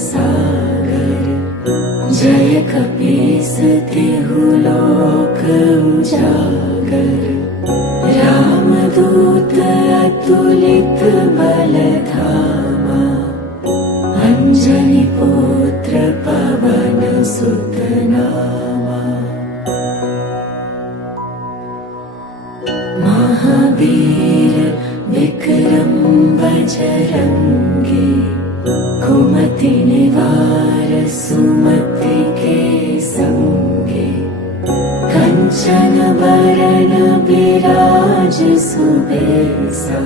सागर, जय कपीसतिहु लोक उजागर। रामदूत अतुलित बल धामा, अंजनी पुत्र पवन सुत नामा। महावीर विक्रम बजरंगी, कुमति निवार सुमति के संगे। कंचन बरन बिराज सुबेसा,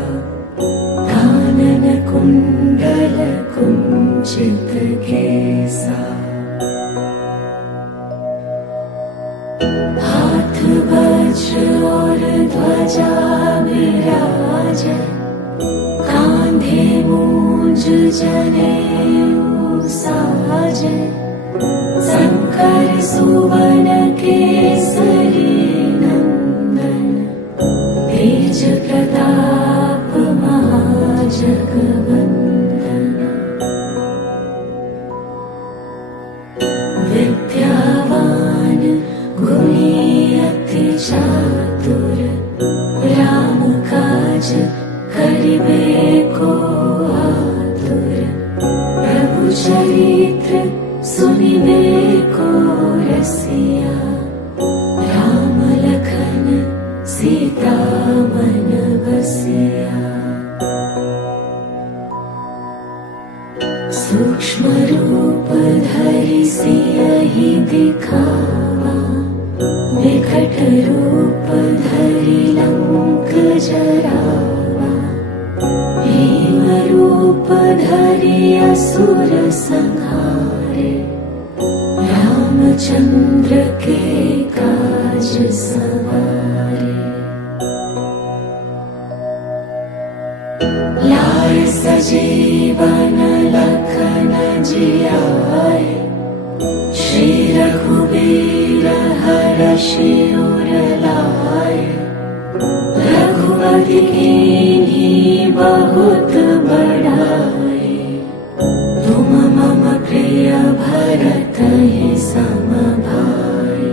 कानन कुंडल कुंचित केसा। हाथ वज्र और ध्वजा विराजे, कांधे मूंज जनेऊ साजे। शंकर सुवन केसरी नंदन, तेज प्रताप महाजगवंदन। विद्यावान गुणी अति चातुर, राम काज करिबे को आतुर। प्रभु चरित्र सुनिबे को रसिया, राम लखन सीता मन बसिया। सूक्ष्म रूप धरि सियहि दिखावा, विकट रूप धरि लंक जरावा। भीम रूप धरि असुर संहारे, रामचंद्र के काज सवारे। लाए सजीवन लखन जियाए, श्री रघुवीर हरषि उर लाए। रघुपति कीन्ही बहुत बड़ाई, तुम मम प्रिय भरत ही सम भाई।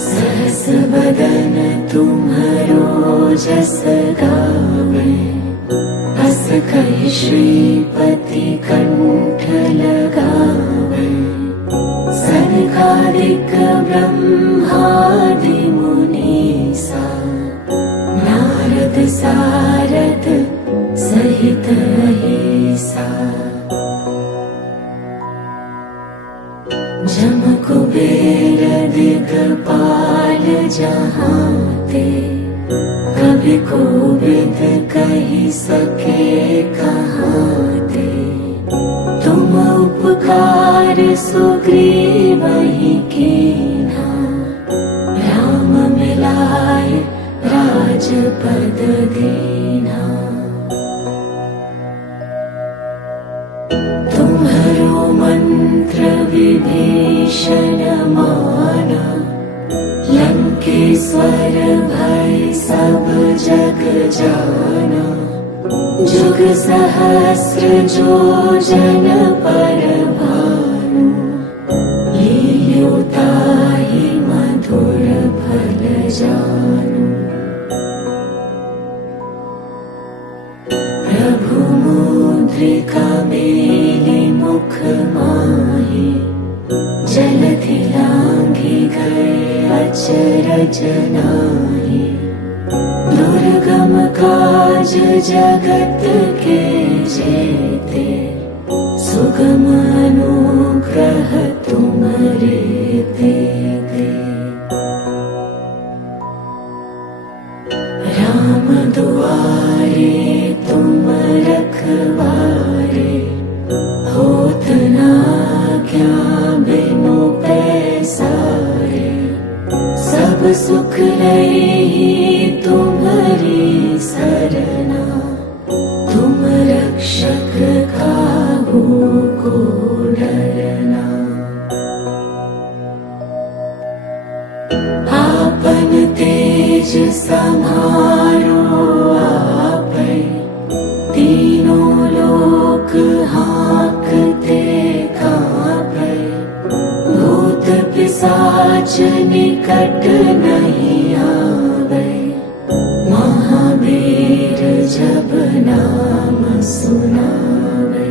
सहस बदन तुम्हरो जस गावे, अस कहि श्रीपति कंठ लगावे। सनकादिक ब्रह्मादि मुनीसा, नारद सारद सहित अहिसा। जम कुबेर दिगपाल जहांते, कभी कोविद कहि सके कहाते। तुम उपकार सुग्रीवहि कीन्हा, राम मिलाए राजपद दीन्हा। तुम्हरो मंत्र विभीषण माना, लंकेश्वर भय सब जग जाना। जुग सहस्र जो जन पर भानु, लील्यो ताहि मधुर फल जानु। प्रभु मुद्रिका मेलि मुख माहि, जलधि लांघि गए अचरज नाहि। दुर्गम काज जगत के जेते, सुगम अनुग्रह तुम्हरे तेते। राम दुआरे तुम रखवारे, होत न आज्ञा बिनु पैसारे। सब सुख लई तुम्हारी सरना, तुम रक्षक काहू को निज सम्हारो आपै, तीनों लोक हाँकते काँपै, भूत पिशाच निकट नहीं आवे, महावीर जब नाम सुनावे।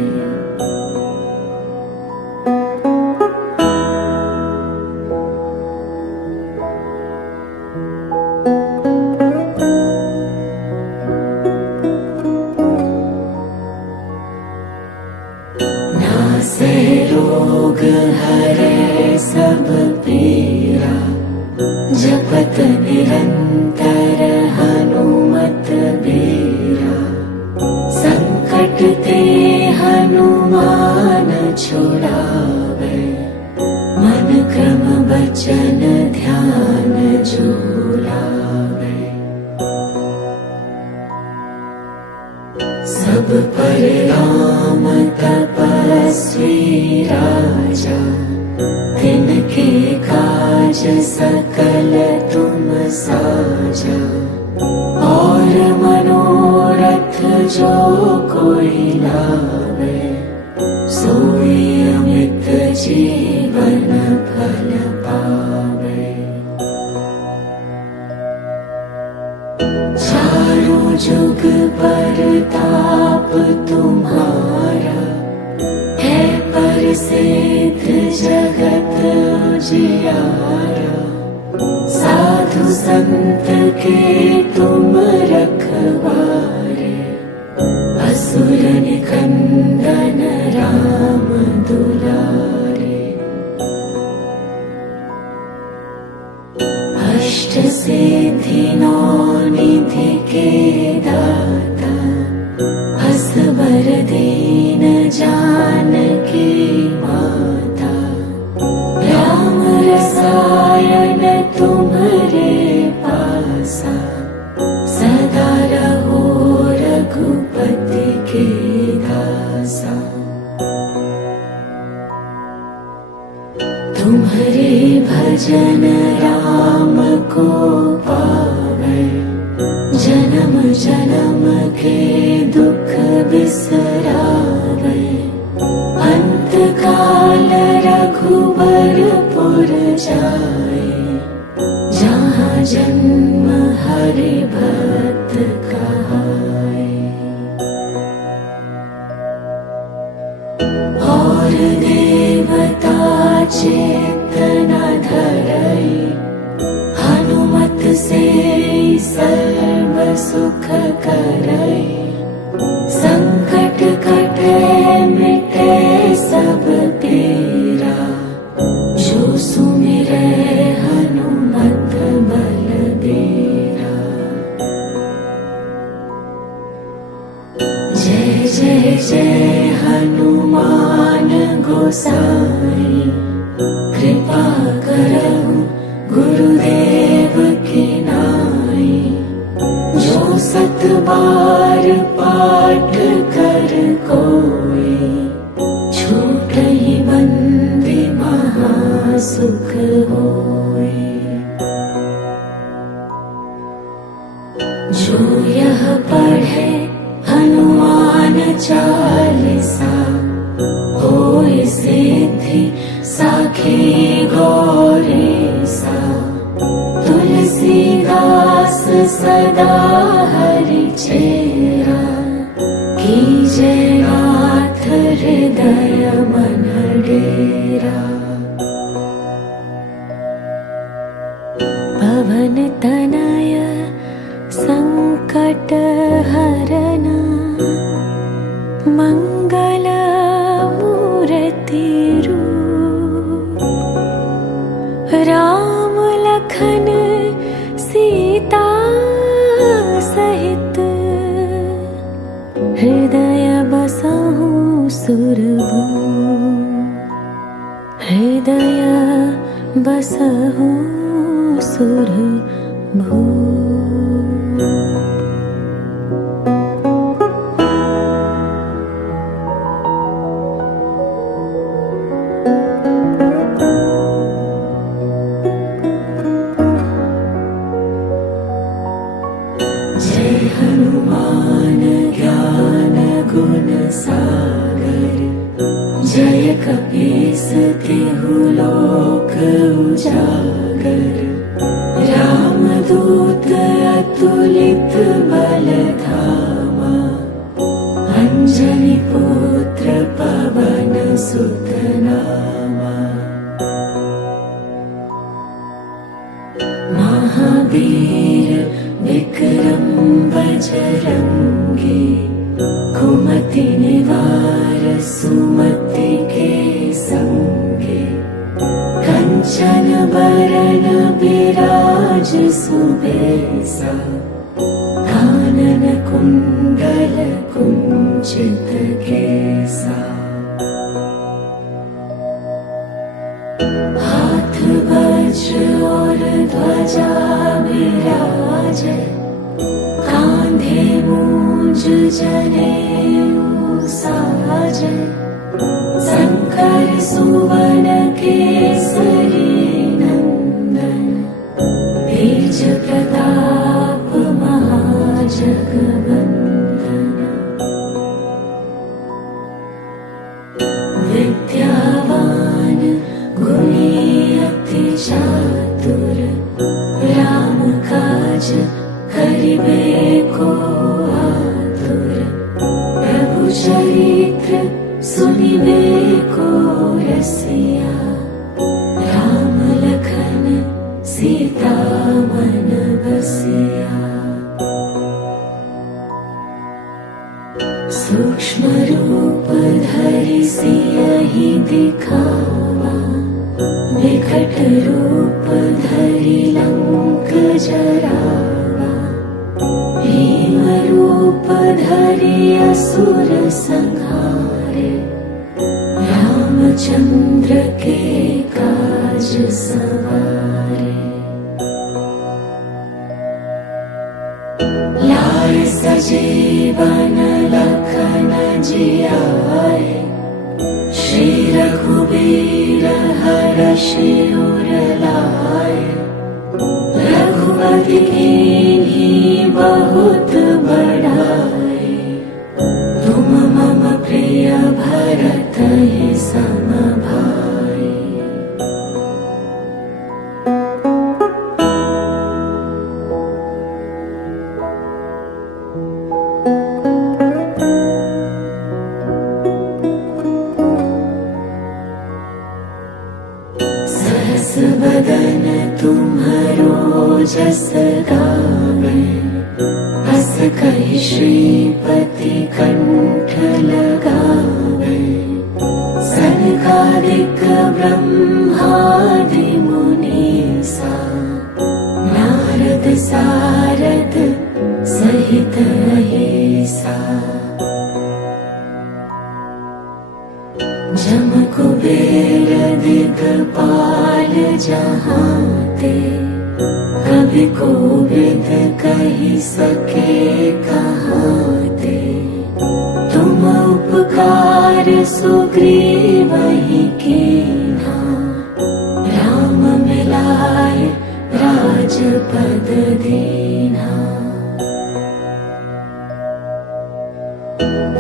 नासे रोग हरे सब पीरा, जपत निरंतर हनुमत बीरा, संकट ते हनुमान छुड़ावे, मन क्रम वचन ध्यान झूलावे। सब पर राम तपस्वी राजा, तिनके काज सकल तुम साजा, और मनोरथ जो कोई लावे, सोई अमित जीवन फल पावे। चारों जुग परताप तुम्हारा, है प्रसिद्ध जगत उजियारा, साधु संत के तुम रखवारे, असुर निकंदन राम दुलारे। अष्ट सिद्धि नौ निधि के दाता, असबर दीन जानकी माता, राम रसायन तुम्हारे पासा, सदा रहो रघुपति के दासा। तुम्हारे भजन राम को पावे, जन्म जन्म के दुख बिसरावे, अंत काल रघुबरपुर जाए, जहाँ जन्म हरि भक्त कहाए। और देवता चित्त न धरई, हनुमत से सर्व सुख करई, संकट कटे मिटे सब पीरा, जो सुमिरै हनुमत बलबीरा। जय जय जय हनुमान गोसाई, कृपा करहु गुरुदेव की नाई, जो सत बार पाठ कर कोई, छूटहि बंदी महासुख होई। जो यह पढ़े हनुमान चालीसा, होय सिद्धि साखी गौरीसा, तुलसीदास सदा हरि चेरा, कीजे नाथ हृदय मन डेरा। पवन तनय संकट हरना, मंगल मूर्ति रूप, राम लखन सीता सहित, हृदय बसहु सुरभूप, हृदय बसहु सुरभूप। गुण सागर, जय कपीस तिहु लोक उजागर। रामदूत अतुलित बल धामा, अंजनी पुत्र पवन सुत नामा। महावीर विक्रम बजरंगी, कुमति निवार सुमति के संगे। कंचन बरन बिराज सुबेसा, कानन कुंडल कुंचित केसा। हाथ वज्र और ध्वजा विराजे, कांधे मूंज जनेऊ साजे। शंकर सुवन केसरी नंदन, तेज प्रताप महाजगवंदन। विद्यावान गुणी अति चातुर, राम काज करिबे को आतुर। प्रभु चरित्र सुनिबे को रसिया, राम लखन सीता मन बसिया। सूक्ष्म रूप धरि सियहि दिखावा, विकट रूप धरि लंक जरावा। भीम रूप धरि असुर संहारे, रामचंद्र के काज सवारे। लाए सजीवन लखन जियाए, श्री रघुबीर हरषि उर लाए। रघुपति कीन्ही बहुत बड़ाई, तुम मम प्रिय भरत ही सम भाई। सहस बदन तुम्हरो जस गावे, बस कहि श्रीपति कंठ लगावे। सनकादिक ब्रह्मादि मुनीसा, नारद सारद सहित अहिसा। जम कुबेर दिगपाल जहांते, कभी कोविद कहि सके कहाते। तुम उपकार सुग्रीवहि कीन्हा, राम मिलाए राजपद दीन्हा।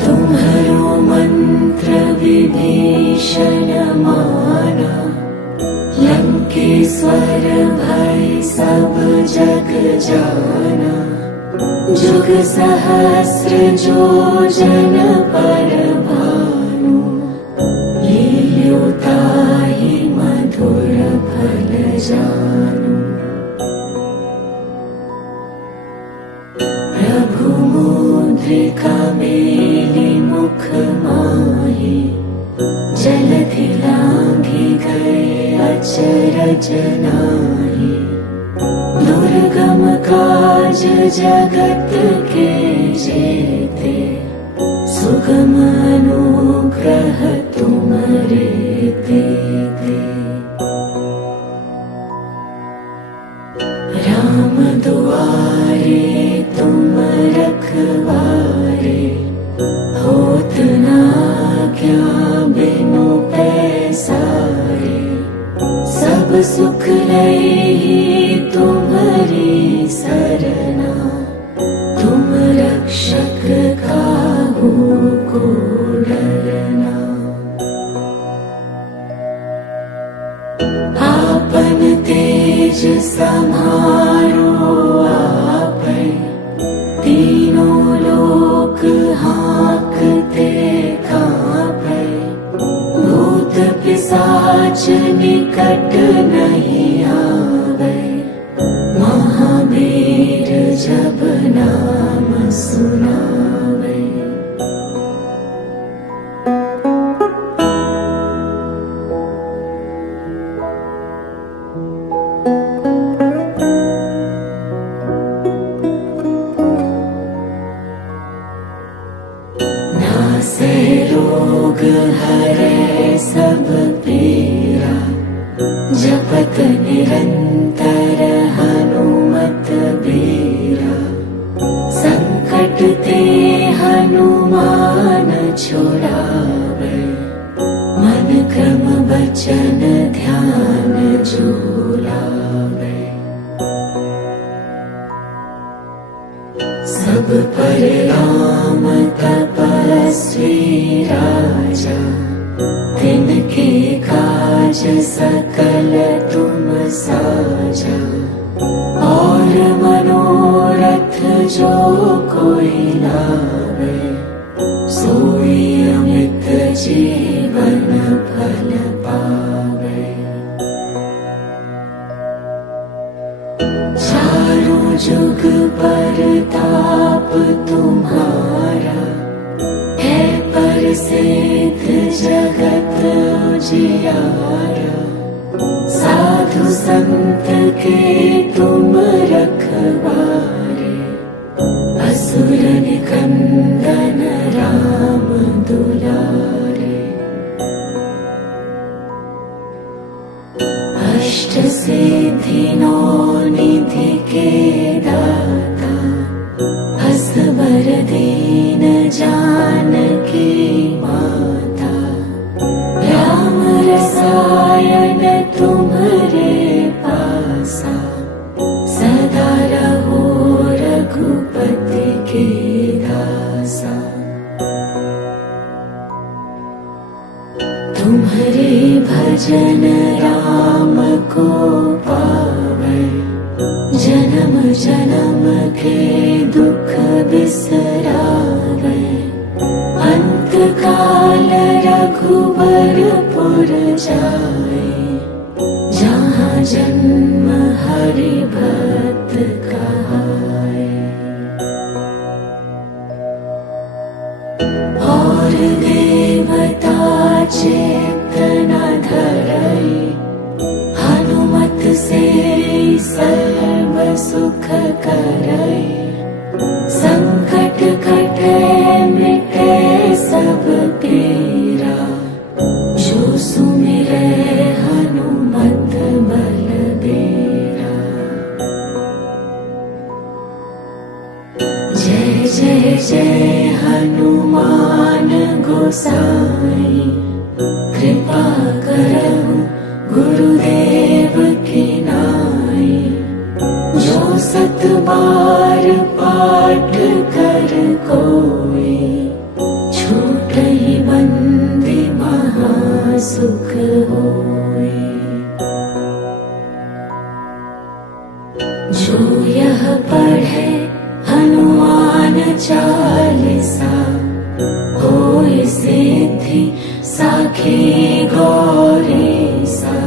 तुम्हरो मंत्र विभीषण माना, लंकेश्वर भय सब जग जाना। जुग सहस्र जो जन पर भानु, लील्यो ताहि मधुर फल जानु। प्रभु मुद्रिका मेलि मुख माहि, जलधि लांघि गए अचरज नाहि। दुर्गम काज जगत के जेते, सुगम अनुग्रह तुम्हरे तेते। राम दुआरे तुम रखवारे, होत न आज्ञा बिनु पैसारे। सब सुख लई तुम्हारी सरना, तुम रक्षक काहू को डरना। आपन तेज सम्हारो आपै, तीनों लोक हाँकते काँपै। भूत पिशाच निकट नहीं आवे, महावीर जब नाम सुनावे। नासे रोग हरे सब पीरा, जपत निरंतर हनुमत बीरा। संकट ते हनुमान छुड़ावे, मन क्रम वचन ध्यान झूलावे। सब पर राम तपस्वी राजा, तिनके काज सकल तुम साजा। और मनोरथ जो कोई लावे, सोई अमित जीवन फल पावे। चारों जुग परताप तुम्हारा, है प्रसिद्ध जगत उजियारा। साधु संत के तुम रखवारे, असुर निकंदन राम दुलारे। अष्ट सिद्धि नौ निधि के दाता, असबर दीन जानकी माता। राम रसायन तुम्हारे पासा, सदा रहो रघुपति के दासा। तुम्हारे भजन राम को पावे, जन्म जन्म के दुख बिसरावे। अंत काल रघुबरपुर जाए, जहाँ जन्म हरि भक्त कहाए। और देवता चित्त न धरई, हनुमत से सर्व सुख करई। संकट कटे मिटे सब पीरा, जो सुमिरै हनुमत बलबीरा। जय जय जय हनुमान गोसाई, कृपा करहु गुरुदेव की नाई। जो सत बार पाठ कर कोई, छूटहि बंदी महासुख होई। जो यह पढ़े हनुमान चालीसा, होय सिद्धि साखी गौरीसा।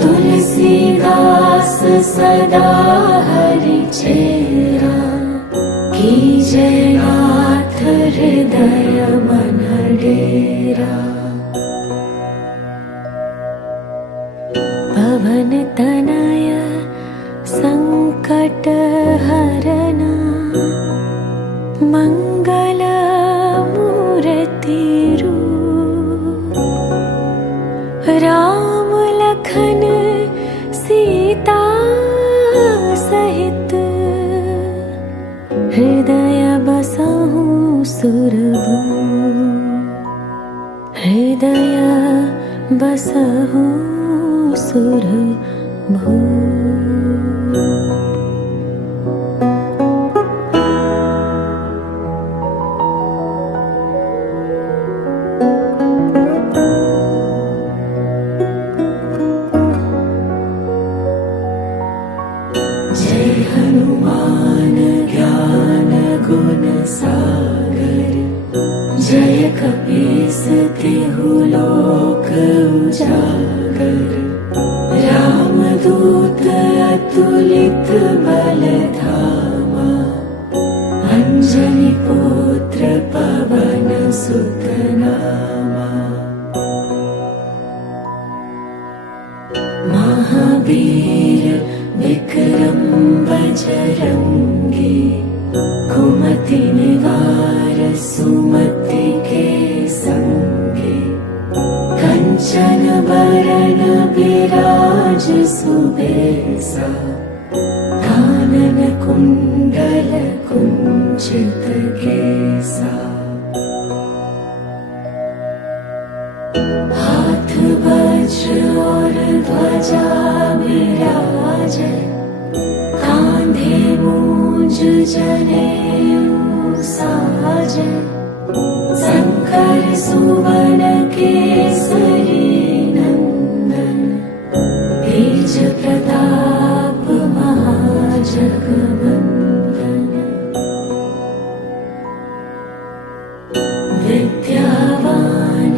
तुलसीदास सदा हरि चेरा, कीजय नाथ हृदय मन डेरा। पवन तनय संकट हरना, मंगल मूर्ति रूप। राम लखन सीता सहित, हृदय बसहु सुरभूप। हृदय बसहु सुरभूप। कपीसते हो लोक उजागर, रामदूत अतुलित बलधामा, अंजनी पुत्र पवन सुत नामा। महावीर विक्रम बजरंगी, कुमति निवार सुमति के संगे, कंचन बरन विराज सुबेसा, कानन कुंडल कुंचित केसा। हाथ वज्र और ध्वजा विराजे, कांधे मूंज जनेऊ साजे, शंकर सुवन केसरी नंदन, तेज प्रताप महाजगवंदन। विद्यावान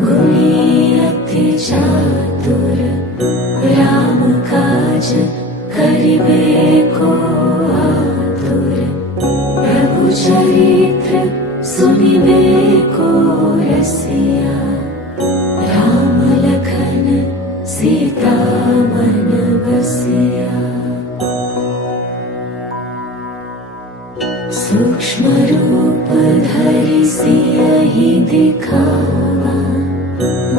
गुणी अति चातुर, राम काज करिबे को आतुर, प्रभु चरित्र सुनिबे को रसिया, राम लखन सीता मन बसिया। सूक्ष्म रूप धरि सियहि दिखावा,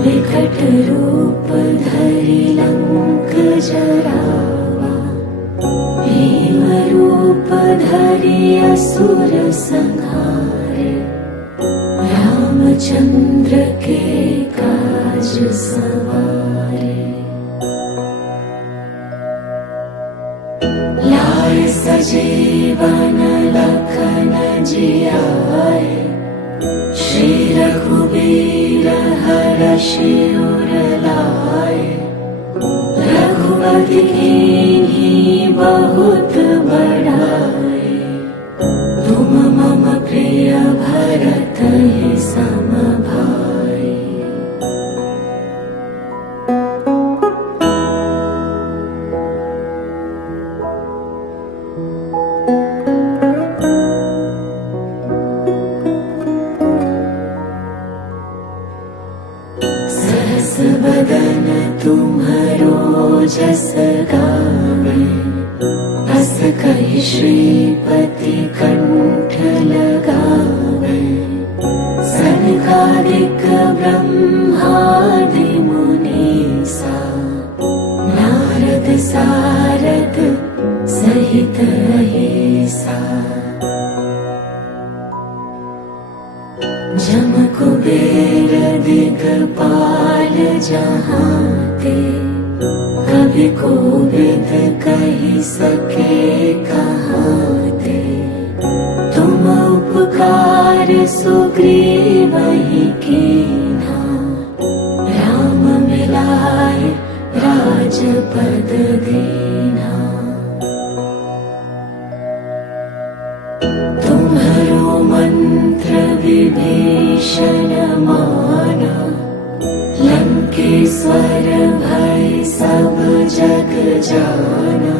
विकट रूप धरि लंक जरावा, भीम रूप धरि असुर संहारे, रामचंद्र के काज सवारे। लाए सजीवन लखन जियाए, श्री रघुबीर हरषि उर लाए, रघुपति कीन्ही बहुत बड़ाए, तुम मम प्रिय भरत ही सम भाई। सहस बदन तुम्हरो जस गावे, बस कहि श्रीपति कंठ लगावे, सनकादिक ब्रह्मादि मुनीसा, नारद सारद सहित अहिसा। जम कुबेर दिगपाल जहांते, कभी कोविद कहि सके कहाते, तुम उपकार सुग्रीवहि कीन्हा, राम मिलाए राजपद दीन्हा। तुम्हरो मंत्र विभीषण माना, लंकेश्वर भय सब जग जाना,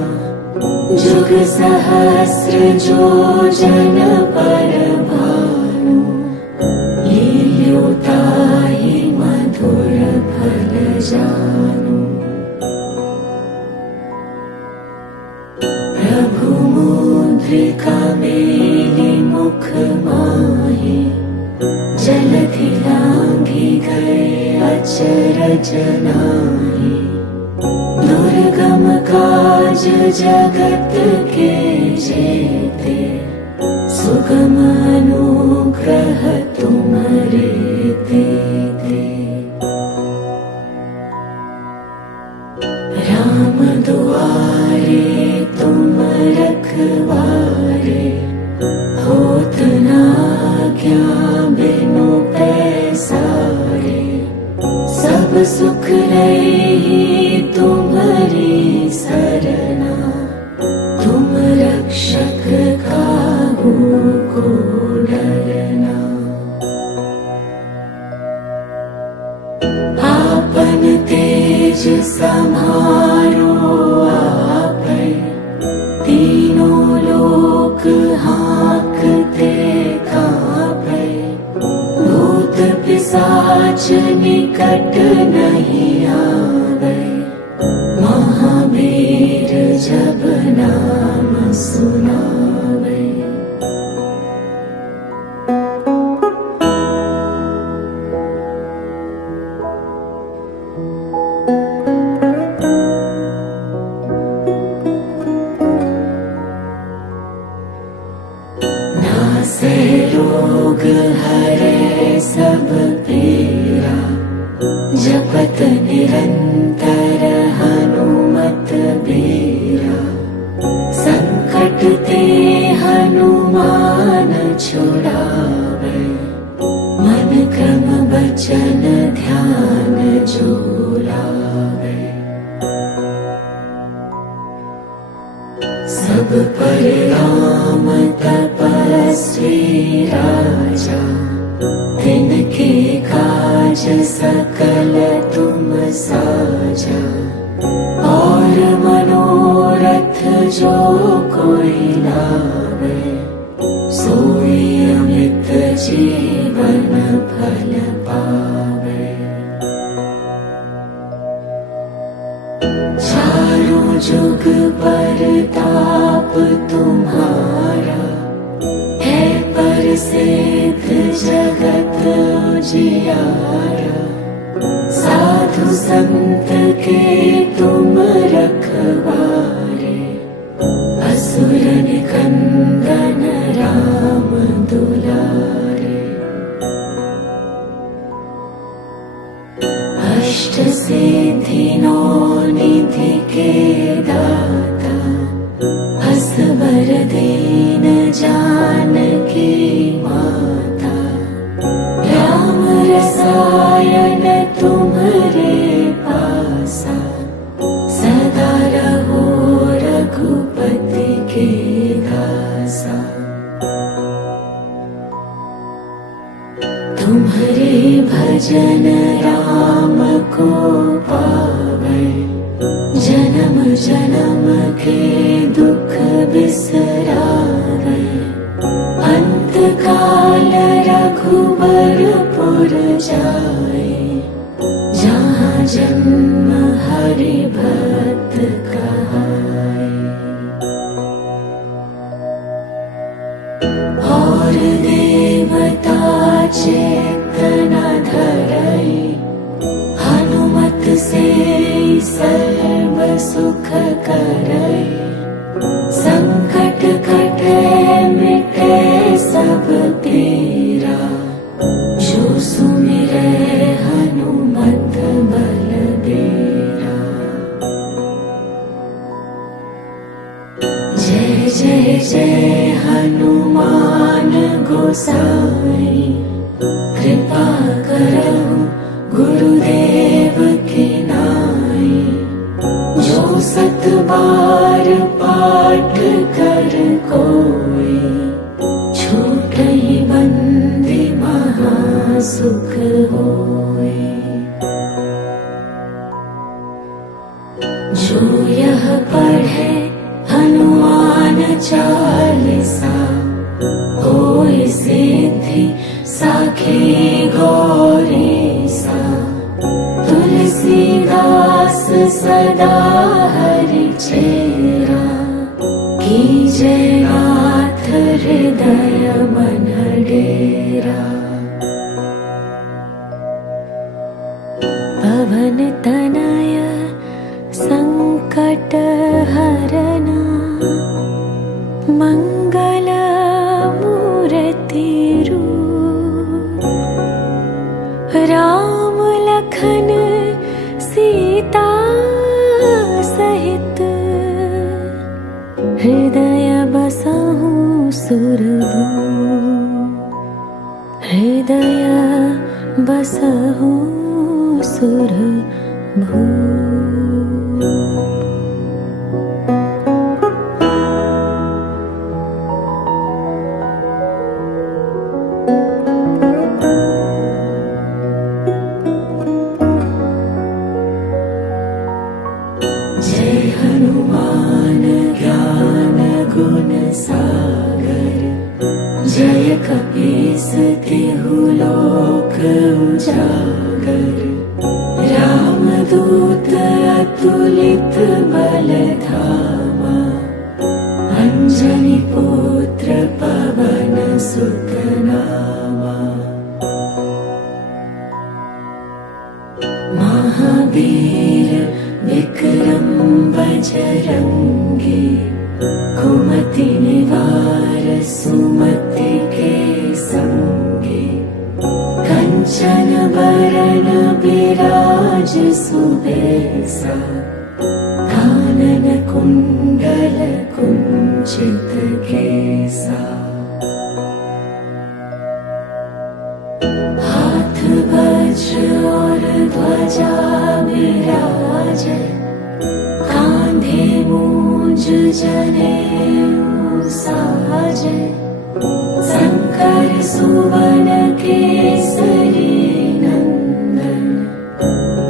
जुग सहस्र जो जन पर भानु, लील्यो ताहि मधुर फल जानु। प्रभु मुद्रिका मेलि मुख माहि, जलधि लांघि गए अचरज नाहि, दुर्गम काज जगत के जेते, सुगम अनुग्रह तुम्हरे तेते। राम दुआरे तुम रखवारे, होत न आज्ञा बिनु पैसारे, सब सुख लई तुम्हारी सरना, तुम रक्षक काहू को डरना। निज सम्हारो आपै, तीनों लोक हाँकते काँपै, भूत पिशाच निकट नहीं आवे, महावीर जब नाम सुनावे। नासे रोग हरे सब पीरा, जपत निरंतर हनुमत बीरा, संकट ते हनुमान छुड़ावे, मन क्रम बचन ध्यान जो लावे। सब पर राम तपस्वी राजा, तिनके काज सकल तुम साजा, और मनोरथ जो कोई लावे, सोई अमित जीवन फल पावे। चारों जुग परताप तुम्हारा, है प्रसिद्ध जगत उजियारा, साधु संत के तुम रखवारे, असुर निकंदन राम दुलारे। अष्ट सिद्धि नौ निधि के दाता, असबर दीन जानकी माता, राम रसायन तुम्हारे पासा, सदा रहो रघुपति के दासा। तुम्हारे भजन राम को पावे, जन्म जन्म के दुख बिसरावे, अंत काल रघुबरपुर जाए, जहाँ जन्म हरि भक्त कहाए। और देवता चित्त न धरई, हनुमत से सर्व सुख करई, संकट कटे मिटे सब पीरा, जो सुमिरै हनुमत बलबीरा। जय जय जय हनुमान गोसाई, कृपा करहु गुरुदेव की नाई, जो सत बार पाठ कर कोई, छूटहि बंदी महा सुख होई। जो यह पढ़े हनुमान चालीसा, होय सिद्धि साखी गौरीसा, तुलसीदास सदा हरि चेरा, कीजय नाथ हृदय मन डेरा। पवन तनय संकट हरना, मंगल मूर्ति रूप, राम लखन सीता सहित, हृदय बसहु सुरभूप, हृदय बसहु सुरभूप। उजागर रामदूत अतुलित बल धामा अंजनी पुत्र पवन सुत नामा महावीर विक्रम बजरंगी कुमति निवार सुमति के संगी कंचन बरन विराज सुबेसा कानन कुंडल कुंचित केसा हाथ वज्र और ध्वजा विराजे कांधे मूंज जनेऊ साजे शंकर सुवन केसरी नंदन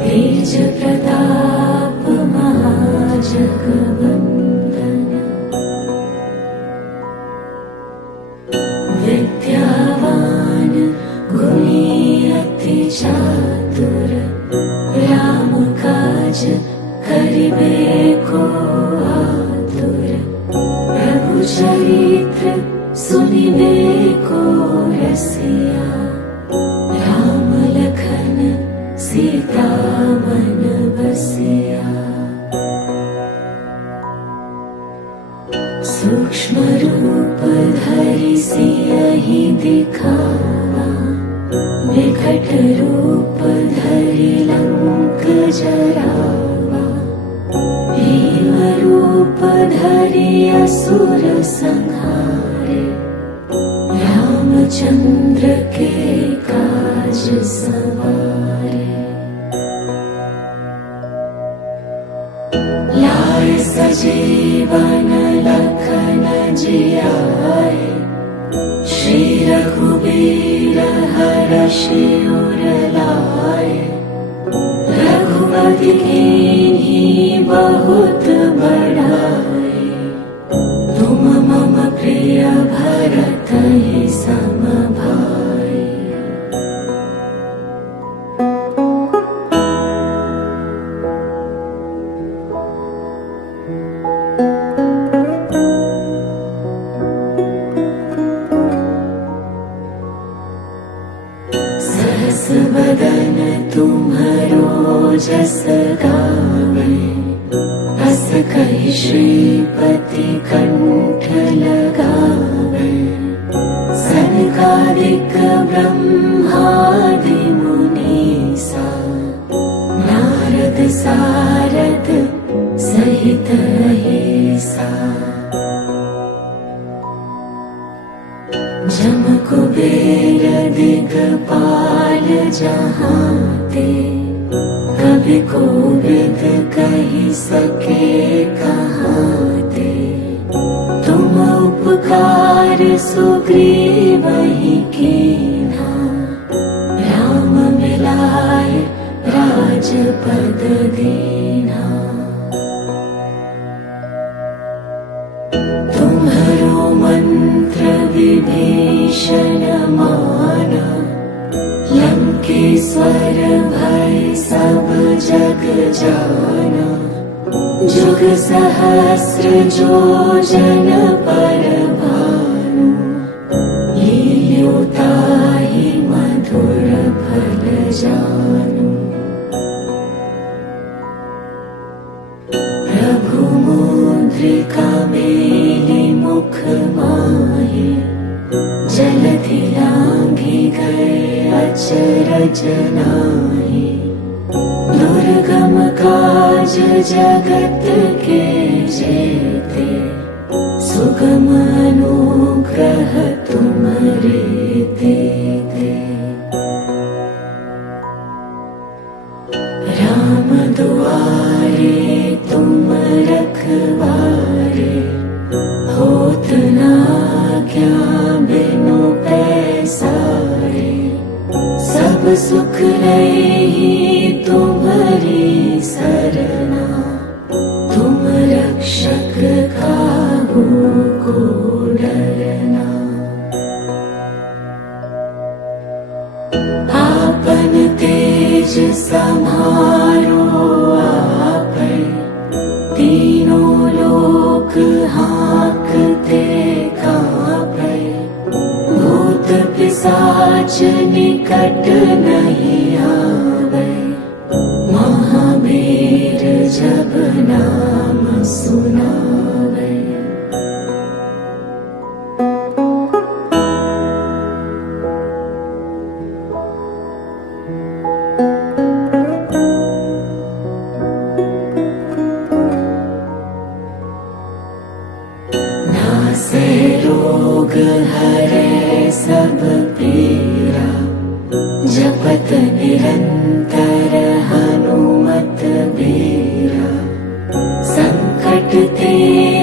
तेज प्रताप महाजगवंदन विद्यावान गुणी अति चातुर राम काज करिबे को आतुर प्रभु चरित्र सुनिबे को रसिया राम लखन सीता मन बसिया सूक्ष्म रूप धरि सियहि दिखावा विकट रूप धरि लंक जरावा भीम रूप धरि असुर संहारे रामचंद्र के काज सवारे लाए सजीवन लखन जियाए श्री रघुबीर हरषि उर लाए रघुपति कीन्ही बहुत बड़ाई तुम मम प्रिय भरत ही सम भाई सहस बदन तुम्हरो जस गावे अस कहि श्रीपति कंठ लगावे सनकादिक ब्रह्मादि मुनीसा नारद सारद सहित अहिसा जम कुबेर दिगपाल जहांते कभी कोविद कही सके कहाते तुम उपकार सुग्रीव ही कीन्हा राम मिलाए राजपद दीन्हा तुम्हरो मंत्र विभीषण माना लंकेश्वर भय सब जग जाना जुग सहस्र जो जन पर भानु लील्यो ताहि मधुर फल जानु प्रभु मुद्रिका मेलि मुख माहि जलधि लांघि गए अचरज नाहि दुर्गम काज जगत के जेते सुगम अनुग्रह तुम्हारे देते राम दुआरे तुम रखवारे होत ना क्या बिनु पैसारे सब सुख नहीं तुम्हारी सरना तुम रक्षक काहू को डरना आपन सम्हारो आपै, तीनों लोक हाँकते काँपै, भूत पिशाच निकट नहीं आवे, महावीर जब नाम सुनावे। नासे रोग हरे सब पीरा, जपत निरंतर हनुमत बीरा, संकट ते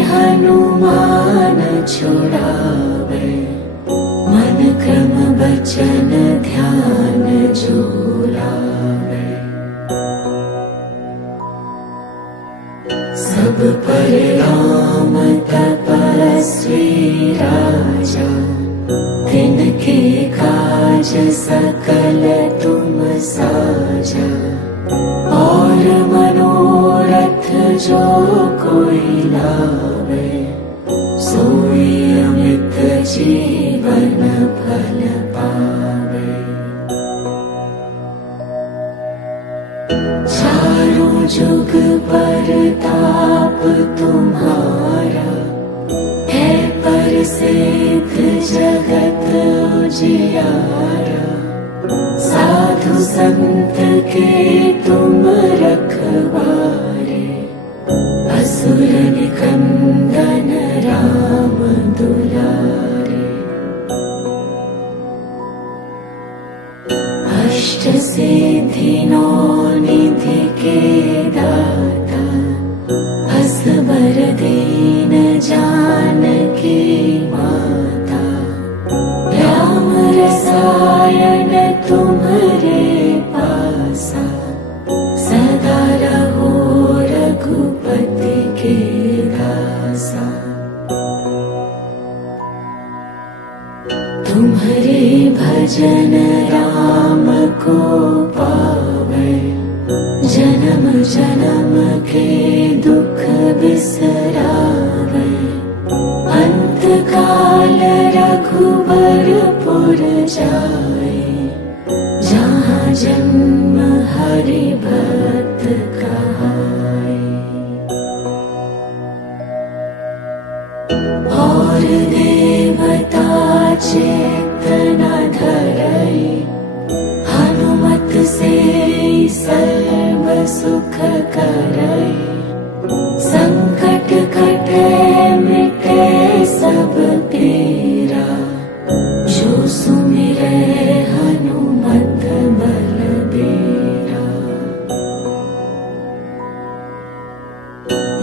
हनुमान छुड़ावे, मन क्रम वचन ध्यान जो लावे। सब पर राम तपस्वी राजा, तिनके काज सकल तुम साजा, और मनोरथ जो कोई लावे, सोई अमित जीवन फल पावे। चारों जुग परताप तुम्हारा, है प्रसिद्ध जगत उजियारा, साधु संत के तुम रखवारे, असुर निकंदन राम दुलारे। अष्ट सिद्धि नौ निधि के दाता, असबर दीन जानकी माता, राम रसायन तुम्हारे पासा, सदा रहो रघुपति के दासा। तुम्हारे भजन राम को पावे, जन्म जन्म के दुख बिसरावे, अंत काल रघुबरपुर जाए, जहाँ जन्म हरि भक्त कहाए। और देवता चित्त न धरई, हनुमत से सर्व सुख करई, संकट कटे मिटे सब पीरा, जो सुमिरै हनुमत बलबीरा।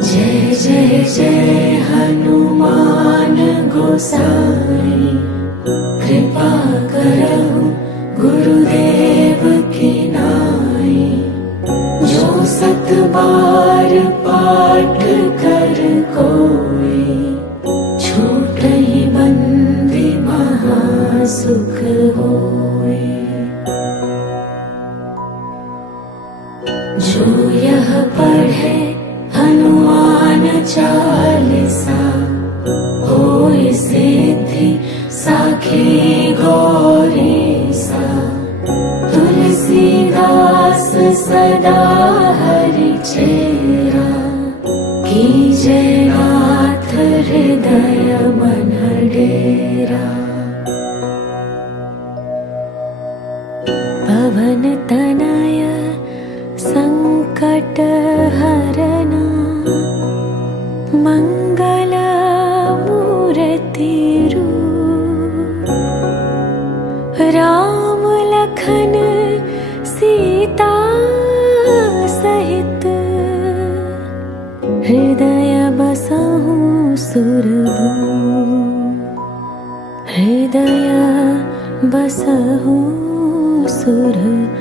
जय जय जय हनुमान गोसाई, कृपा करहु गुरुदेव की नाई, जो सत बार पाठ कर कोई, छूटहि बंदी महासुख होई। जो यह पढ़े हनुमान चालीसा, होय सिद्धि साखी गौरीसा, तुलसीदास सदा हरि चेरा, कीजय नाथ हृदय मन डेरा। पवन तनय संकट हरना, मंगल मूर्ति रूप, राम लखन सीता सहित, हृदय बसहु सुरभूप, हृदय बसहु सुरभूप।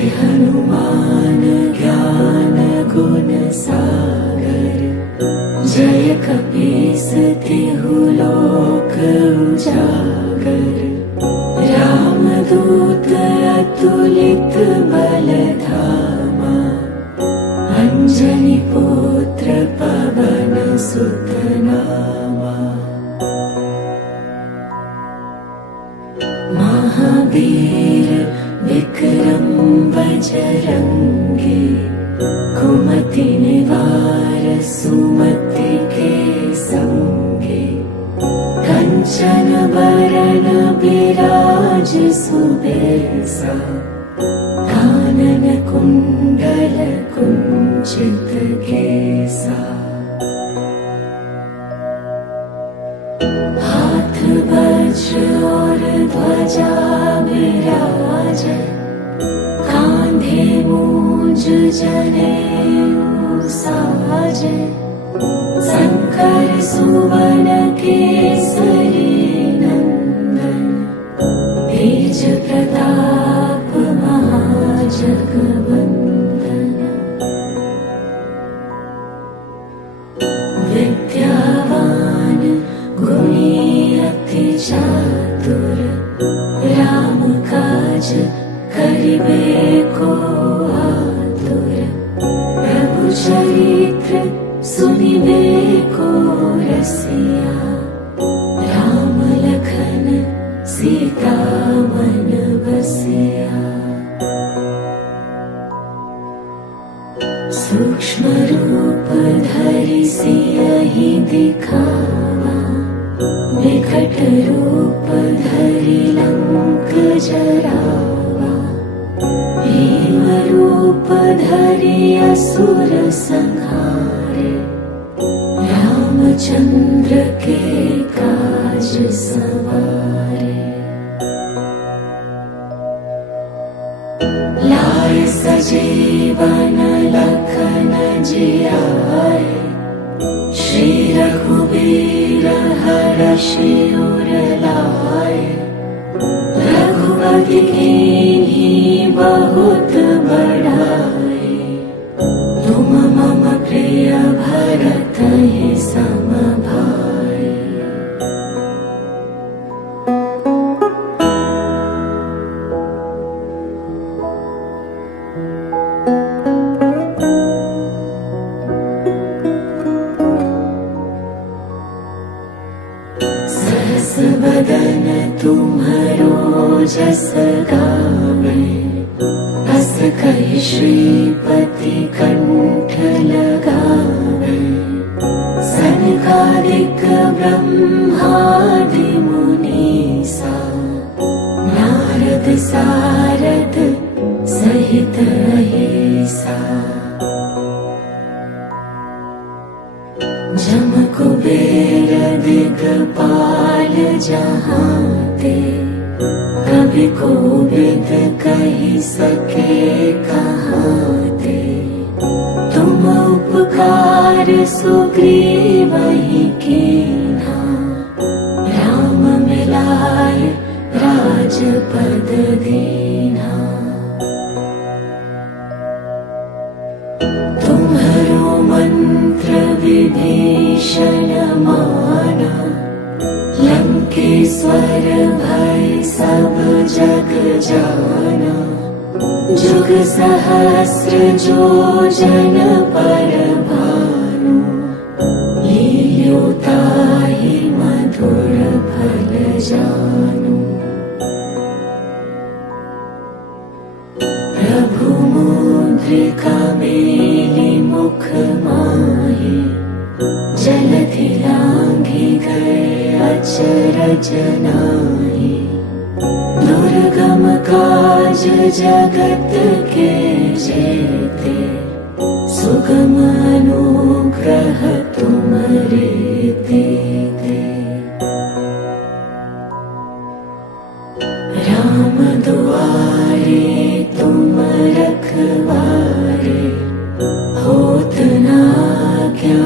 जय हनुमान ज्ञान गुण सागर, जय कपीस तिहु लोक उजागर। रामदूत अतुलित बल धामा, अंजनी पुत्र पवन सुत नामा। महावीर विक्रम बजरंगी, कुमति निवार सुमति के संगी। कंचन बरन बिराज सुबेसा, कानन कुंडल कुंचित केसा। हाथ वज्र और ध्वजा विराजे, कांधे मूंज जनेऊ साजे। शंकर सुवन केसरी नंदन, तेज प्रताप महाजगवंदन। विद्यावान गुणी अति चातुर, राम काज करिबे को आतुर। प्रभु चरित्र सुनिबे को रसिया, राम लखन सीता मन बसिया। सूक्ष्म रूप धरि सियहि दिखावा, विकट रूप धरि लंक जरावा। भीम रूप धरि असुर संहारे, रामचंद्र के काज सवारे। लाए सजीवन लखन जियाए, श्री रघुबीर हरषि उर लाए। रघुपति कीन्ही बहुत बड़ाई, तुम मम प्रिय भरतहि सम भाई। सहस बदन तुम्हरो जस गावे, बस कहि श्रीपति कंठ लगावे। सनकादिक ब्रह्मादि मुनीसा, नारद सारद सहित अहिसा। जम कुबेर दिगपाल जहांते, कभी कोविद कहि सके कहाते। तुम उपकार सुग्रीवहि कीन्हा, राम मिलाए राजपद दीन्हा। तुम्हरो मंत्र विभीषण माना, लंकेश्वर भय सब जग जाना। जुग सहस्र जो जन पर भानु, लील्यो ताहि मधुर फल जानु। प्रभु मुद्रिका मेलि मुख माहि, जलधि लांघि गए अचरज नाहि। दुर्गम काज जगत के जेते, सुगम अनुग्रह तुम्हरे तेते। राम दुआरे तुम रखवारे, होत न आज्ञा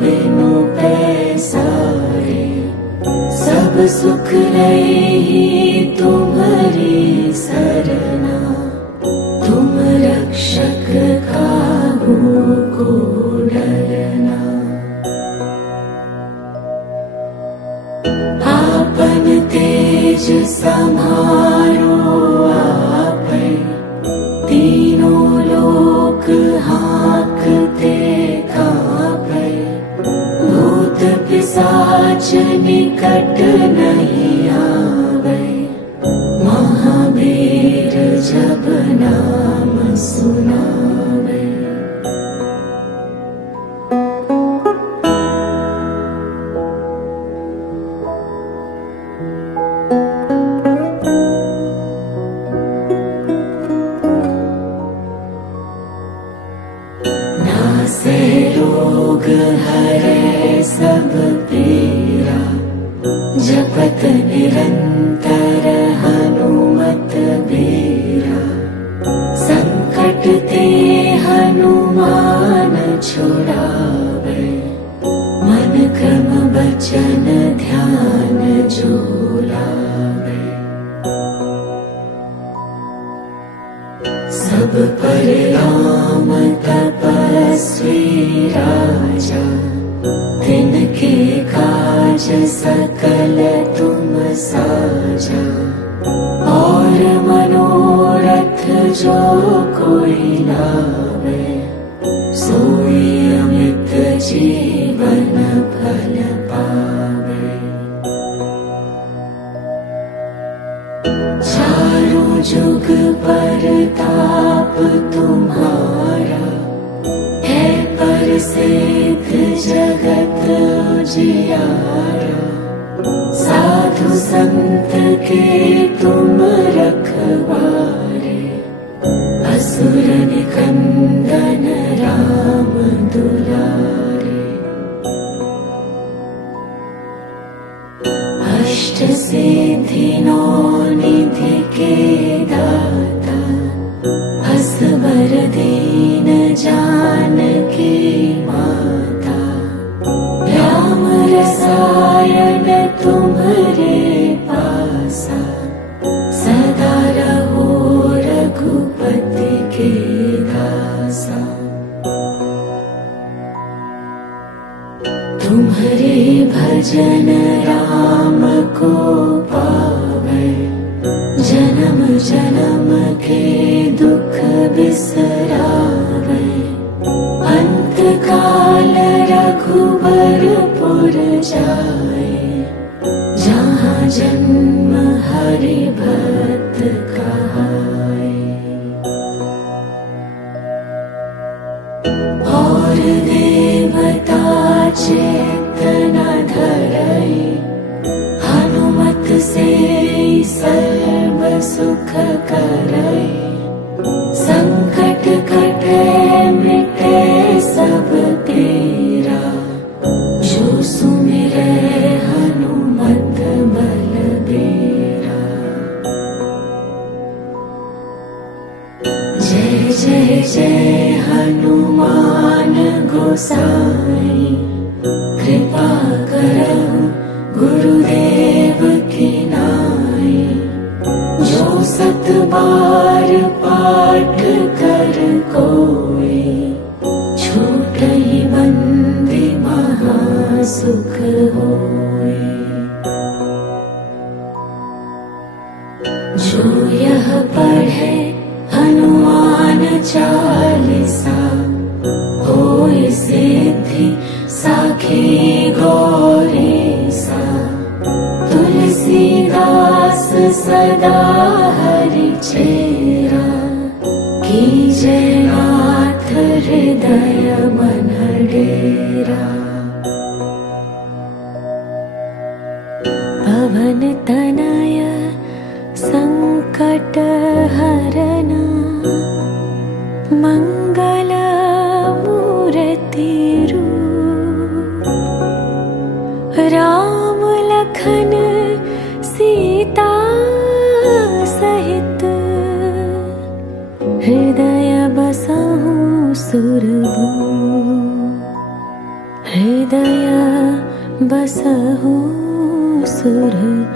बिनु पैसारे। सब सुख लई तुम्हारी सरना, तुम तुम्हारो आपै, तीनों लोक हाँकते काँपै, भूत पिशाच निकट नहीं आवै, महावीर जब नाम सुनावै। नासे रोग हरे सब पीरा, जपत निरंतर हनुमत बीरा, संकट ते हनुमान छुड़ावे, मन क्रम बचन ध्यान जो लावे। सब पर राम तपस्वी राजा, तिनके काज सकल तुम साजा, और मनोरथ जो कोई लावे, सोई अमित जीवन फल पावे। चारों जुग परताप तुम्हारा, है प्रसिद्ध जगत उजियारा, साधु संत के तुम रखवारे, असुर निकंदन राम दुलारे। अष्ट सिद्धि नौ निधि के दाता, असवर दीन जानकी माता, राम रसायन तुम्हारे पासा, सदा रहो रघुपति के दासा। तुम्हारे भजन राम को पावे, जन्म जन्म के दुख बिसरावे, अंत काल रघुबरपुर जाए, जहाँ जन्म हरि भक्त कहाए। और देवता चित्त न धरई, हनुमत से सर्व सुख करई, संकट कटे मिटे सब पीरा, जो सुमिरै हनुमत बलबीरा। जय जय जय हनुमान गोसाई, कृपा करहु गुरुदेव की नाई, जो सत बार पाठ कर कोई, छूटहि बंदी महा सुख होई। जो यह पढ़े हनुमान चालीसा, होय सिद्धि साखी गौरीसा, तुलसीदास सदा हरि चेरा, कीजय नाथ हृदय मन डेरा। पवन तनय संकट हरना, मंगल मूर्ति रूप, राम लखन सीता सहित, हृदय बसहु सुरभूप, हृदय बसहु सुरभूप।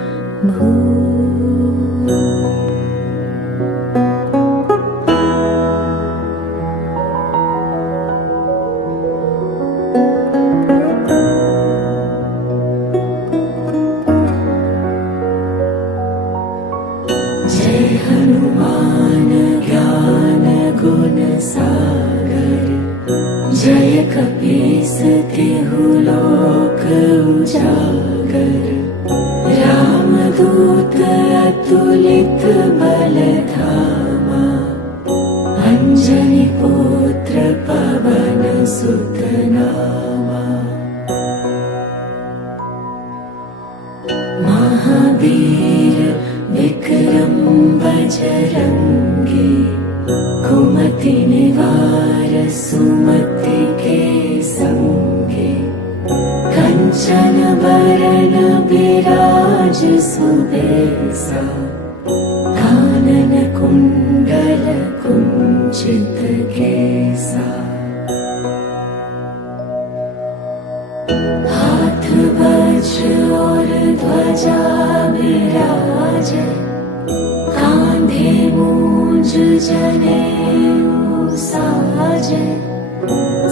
जय हनुमान ज्ञान गुण सागर, जय कपीस तिहु लोक उजागर। रामदूत अतुलित बल धामा, अंजनी पुत्र पवन सुत नामा। महावीर विक्रम बजरंगी, कुमति निवार सुमति के संगे। कंचन बरन बिराज सुबेसा, कानन कुंडल कुंचित केसा। हाथ वज्र और ध्वजा विराजे, कांधे मूंज जनेऊ साजे।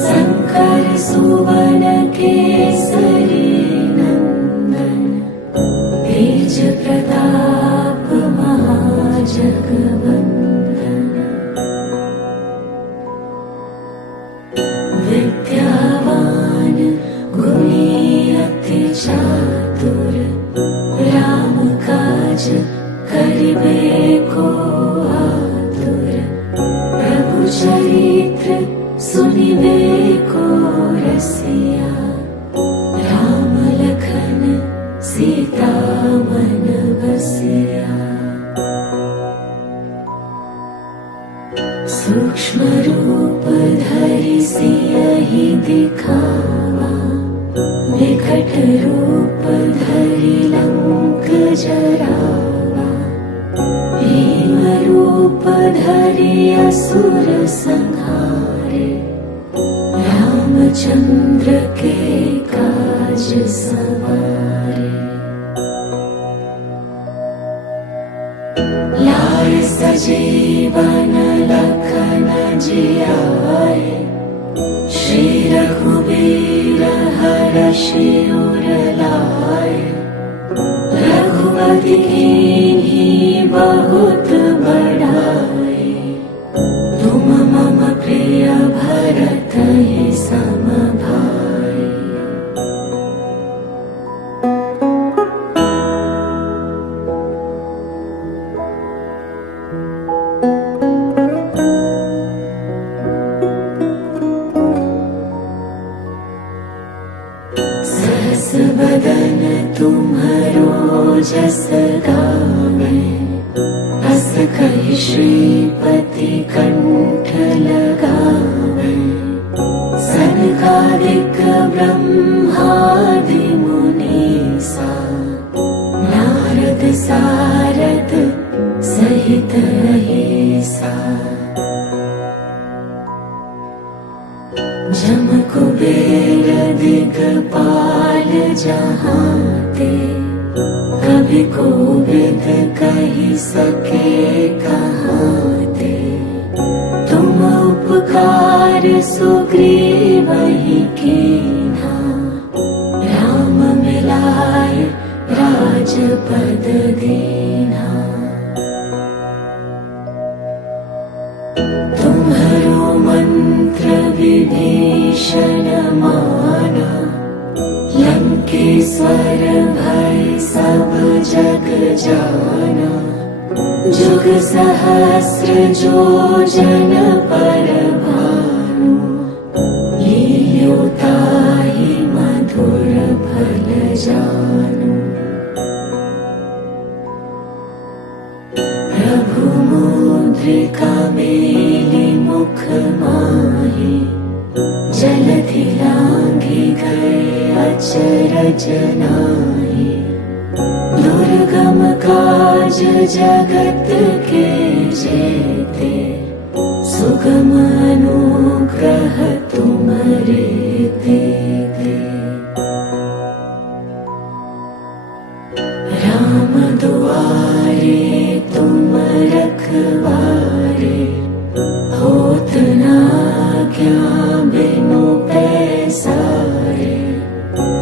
शंकर सुवन केसरी नंदन, तेज प्रताप महाजगवंदन। विद्यावान गुणी अति चातुर, राम काज करिबे को आतुर। प्रभु चरित्र सुनिबे को रसिया, राम लखन सीता मन बसिया। सूक्ष्म रूप धरि सियहि दिखावा, विकट रूप धरि लंक जरावा। भीम रूप धरि असुर संहारे, रामचंद्र के काज सवारे। लाए सजीवन लखन जियाए, श्री रघुवीर हरषि उर लाए। रघुपति कीन्ही बहुत बड़ाई, तुम मम प्रिय भरत ही सम भाई। सहस बदन तुम्हरो जस गावे, अस कहि श्रीपति कंठ लगावे। सनकादिक ब्रह्मादि मुनीसा, नारद सारद सहित अहिसा। जम कुबेर दिगपाल जहांते, कभी कोविद कहि सके कहाते। तुम उपकार सुग्रीवहि कीन्हा, राम मिलाए राजपद दीन्हा। तुम्हरो मंत्र विभीषण माना, लंकेश्वर भय सब जग जाना। जुग सहस्र जो जन पर भानु, लील्यो ताहि मधुर फल जानु। प्रभु मुद्रिका मेलि मुख माहि, जलधि लांघि गए अचरज नाहि। दुर्गम काज जगत के जेते, सुगम अनुग्रह तुम्हरे तेते। राम दुआरे तुम रखवारे, होत न आज्ञा बिनु पैसारे।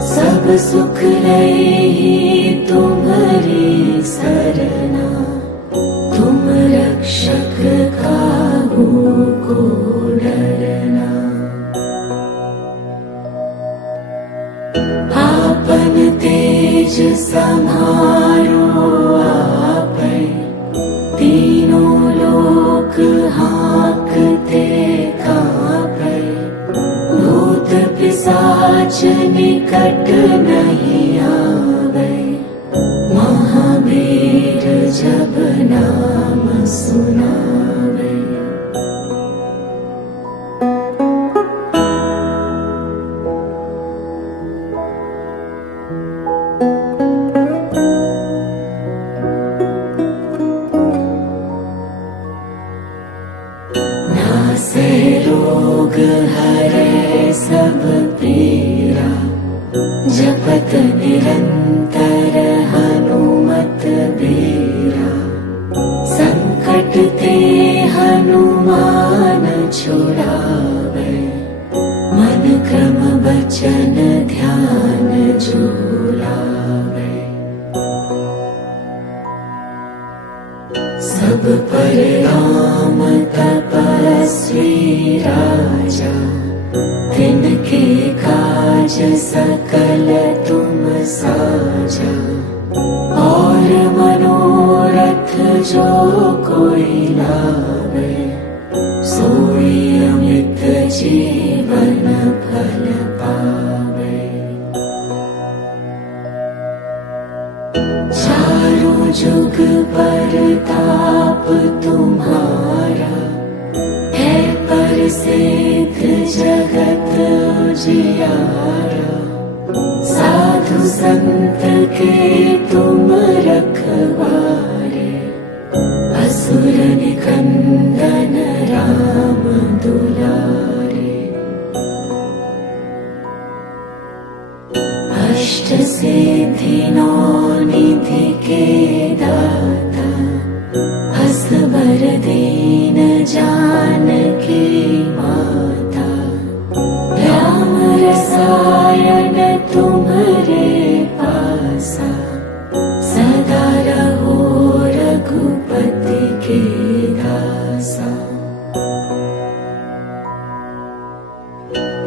सब सुख लई तुम्हारी सरना, तुम रक्षक काहू को डरना। आपन तेज संहारो आपै, तीनों लोक हाँकते कांपै। भूत पिशाच निकट नहीं आवे, महावीर जब नाम सुनावे। नासे रोग हरे सब पीरा, जपत निरंतर हनुमत बीरा। संकट ते हनुमान छुड़ावे, मन क्रम वचन ध्यान झूलावे। सब पर राम तपस्वी राजा, तिनके काज सकल तुम साजा। और मनोरथ जो कोई लावे, सोई अमित जीवन फल पावे। चारों जुग परताप तुम्हारा, है प्रसिद्ध जगत उजियारा। साधु संत के तुम रखवारे, असुर निकंदन राम दुलारे। अष्ट सिद्धि नौ निधि के दाता, असबर दीन जानकी माता। राम रसायन तुम्हारे पासा, सदा रहो रघुपति के दासा।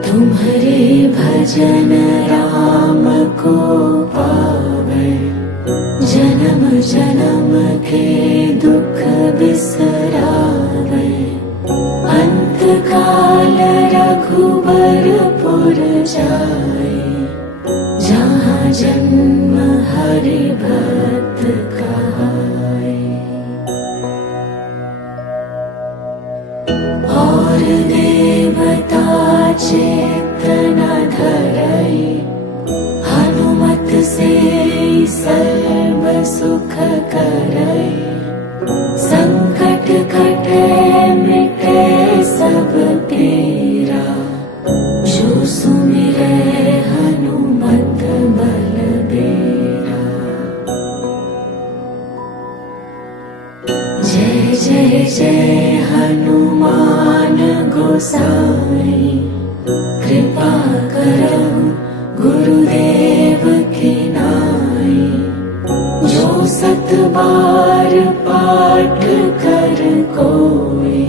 तुम्हारे भजन राम को पावे, जन्म जन्म के दुख बिसरावे। अंत काल रघुबरपुर जाए, जहाँ जन्म हरि भक्त कहाए। और देवता चित्त न धरई, हनुमत से सर्व सुख करई। संकट कटे मिटे सब पीरा, जो सुमिरै हनुमत बलबीरा। जय जय जय हनुमान गोसाई, कृपा करहु गुरुदेव की नाई। जो सत बार पाठ कर कोई,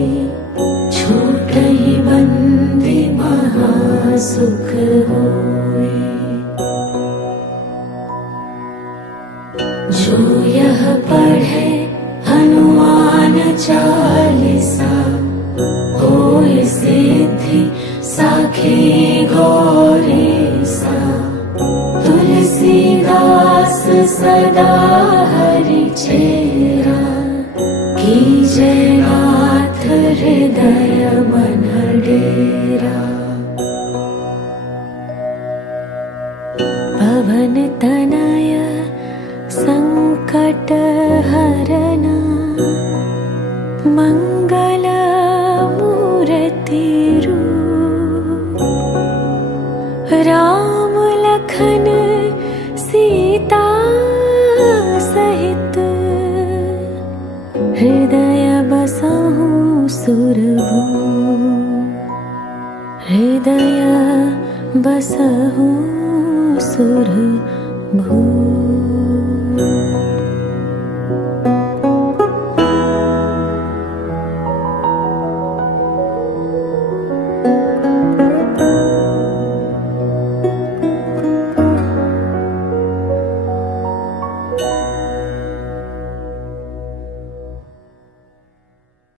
छूटहि बंदी महासुख होई। जो यह पढ़े हनुमान चालीसा, होय सिद्धि साखी गौरीसा। तुलसीदास सदा हरि चेरा, कीजय नाथ हृदय मन डेरा। पवन तनय संकट हरना, मंगल मूर्ति रूप। राम लखन सीता सहित, हृदय बसहु सुरभूप। हृदय बसहु सुरभूप।